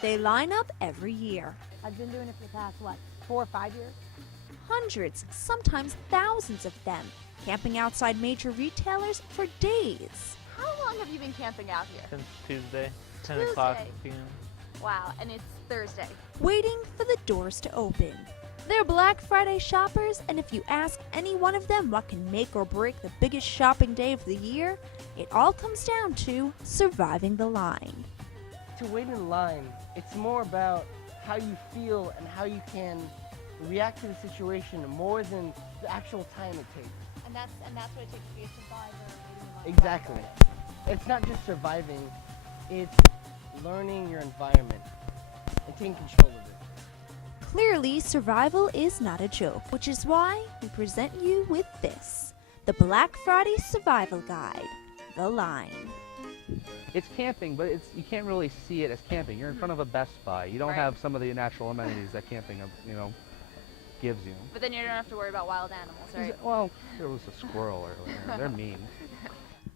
They line up every year. I've been doing it for the past, 4 or 5 years? Hundreds, sometimes thousands of them, camping outside major retailers for days. How long have you been camping out here? Since Tuesday, 10 o'clock p.m. Wow, and it's Thursday. Waiting for the doors to open. They're Black Friday shoppers, and if you ask any one of them what can make or break the biggest shopping day of the year, it all comes down to surviving the line. To wait in line, it's more about how you feel and how you can react to the situation more than the actual time it takes. And that's what it takes to be a survivor. Exactly. It's not just surviving, it's learning your environment and taking control of it. Clearly, survival is not a joke, which is why we present you with this, the Black Friday Survival Guide, The Line. It's camping, but you can't really see it as camping. You're in front of a Best Buy. You don't Right. have some of the natural amenities that camping, gives you. But then you don't have to worry about wild animals, right? Well, there was a squirrel earlier. They're mean.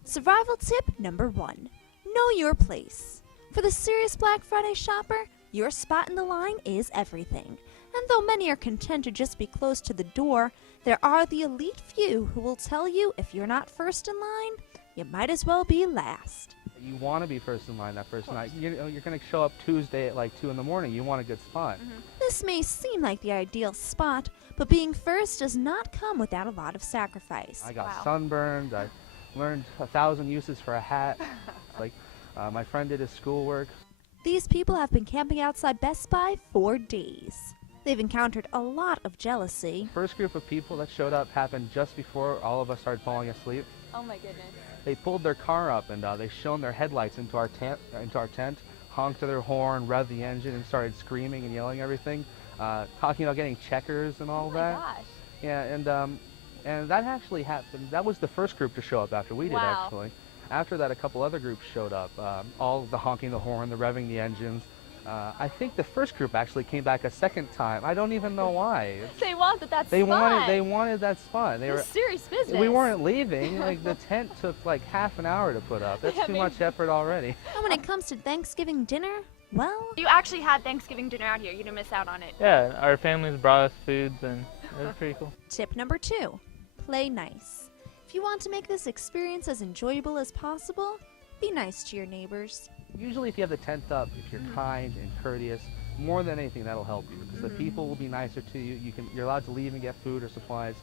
Survival tip number 1, know your place. For the serious Black Friday shopper, your spot in the line is everything. And though many are content to just be close to the door, there are the elite few who will tell you if you're not first in line, you might as well be last. You want to be first in line that first night. You're going to show up Tuesday at like 2 in the morning. You want a good spot. This may seem like the ideal spot, but being first does not come without a lot of sacrifice. I got Wow. sunburned. I learned 1,000 uses for a hat. Like my friend did his schoolwork. These people have been camping outside Best Buy for days. They've encountered a lot of jealousy. First group of people that showed up happened just before all of us started falling asleep. Oh my goodness. They pulled their car up and they shone their headlights into our tent, honked to their horn, revved the engine, and started screaming and yelling everything, talking about getting checkers and all Oh my that. gosh. Yeah, and that actually happened. That was the first group to show up after we did, Wow. actually. After that, a couple other groups showed up. All the honking the horn, the revving the engines. I think the first group actually came back a second time. I don't even know why. They wanted that They spot. wanted that spot. They It's were. serious business. We weren't leaving. Like the tent took like half an hour to put up. That's Yeah, too maybe. much effort already. And when it comes to Thanksgiving dinner, well, You actually had Thanksgiving dinner out here. You didn't miss out on it. Yeah, our families brought us foods and it was pretty cool. tip number 2, play nice. If you want to make this experience as enjoyable as possible, be nice to your neighbors. Usually if you have the tent up, if you're kind and courteous, more than anything that'll help you because the people will be nicer to you. You're allowed to leave and get food or supplies.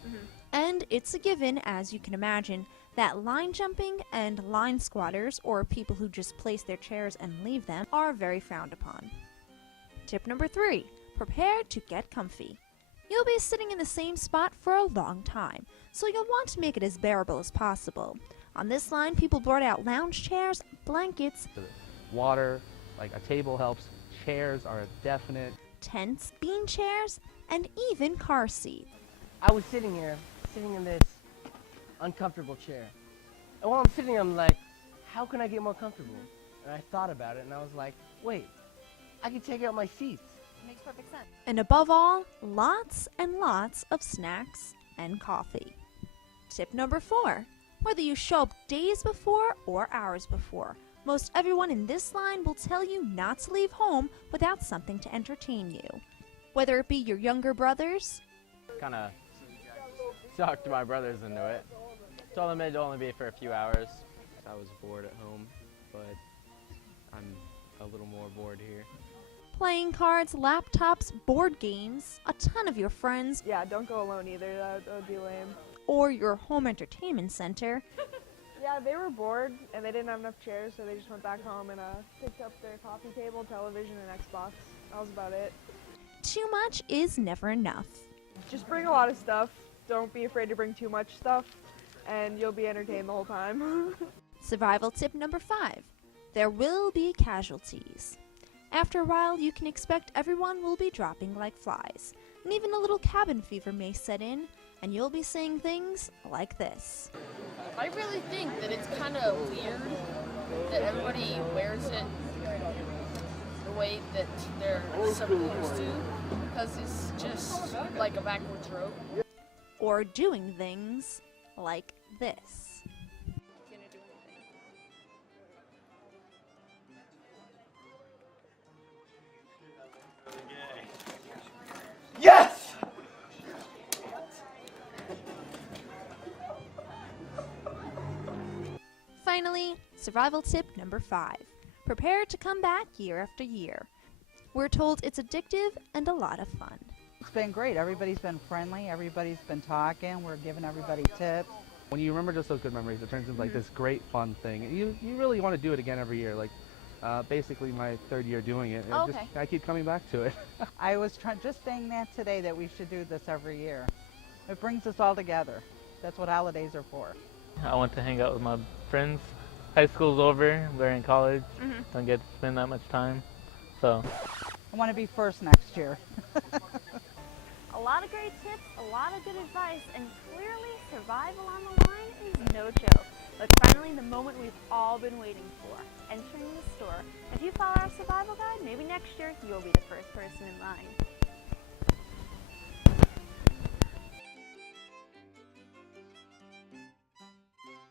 And it's a given, as you can imagine, that line jumping and line squatters, or people who just place their chairs and leave them, are very frowned upon. Tip number 3, prepare to get comfy. You'll be sitting in the same spot for a long time, so you'll want to make it as bearable as possible. On this line, people brought out lounge chairs, blankets, Water, like a table helps. Chairs are a definite. tents, bean chairs, and even car seats. I was sitting here, sitting in this uncomfortable chair. And while I'm sitting, I'm like, how can I get more comfortable? And I thought about it and I was like, wait, I can take out my seats. Makes perfect sense. And above all, lots and lots of snacks and coffee. Tip number 4, whether you show up days before or hours before, most everyone in this line will tell you not to leave home without something to entertain you. Whether it be your younger brothers, Kind of sucked my brothers into it. Told them it'd only be for a few hours. I was bored at home, but I'm a little more bored here. playing cards, laptops, board games, a ton of your friends, Yeah, don't go alone either. That would be lame. or your home entertainment center, Yeah, they were bored and they didn't have enough chairs, so they just went back home and picked up their coffee table, television, and Xbox. That was about it. too much is never enough. Just bring a lot of stuff. Don't be afraid to bring too much stuff, and you'll be entertained the whole time. Survival tip number 5. There will be casualties. After a while, you can expect everyone will be dropping like flies, and even a little cabin fever may set in, and you'll be saying things like this. I really think that it's kind of weird that everybody wears it the way that they're supposed to, because it's just like a backwards rope. Or doing things like this. survival tip number 5. Prepare to come back year after year. We're told it's addictive and a lot of fun. It's been great. Everybody's been friendly. Everybody's been talking. We're giving everybody tips. When you remember just those good memories, it turns into like this great fun thing. You really want to do it again every year. Like basically my 3rd year doing it. Oh, okay. I keep coming back to it. I was just saying that today, that we should do this every year. It brings us all together. That's what holidays are for. I want to hang out with my friends. High school's over. We're in college. Don't get to spend that much time. So I want to be first next year. A lot of great tips, a lot of good advice, and clearly survival on the line is no joke. But finally, the moment we've all been waiting for, entering the store. If you follow our survival guide, maybe next year you'll be the first person in line.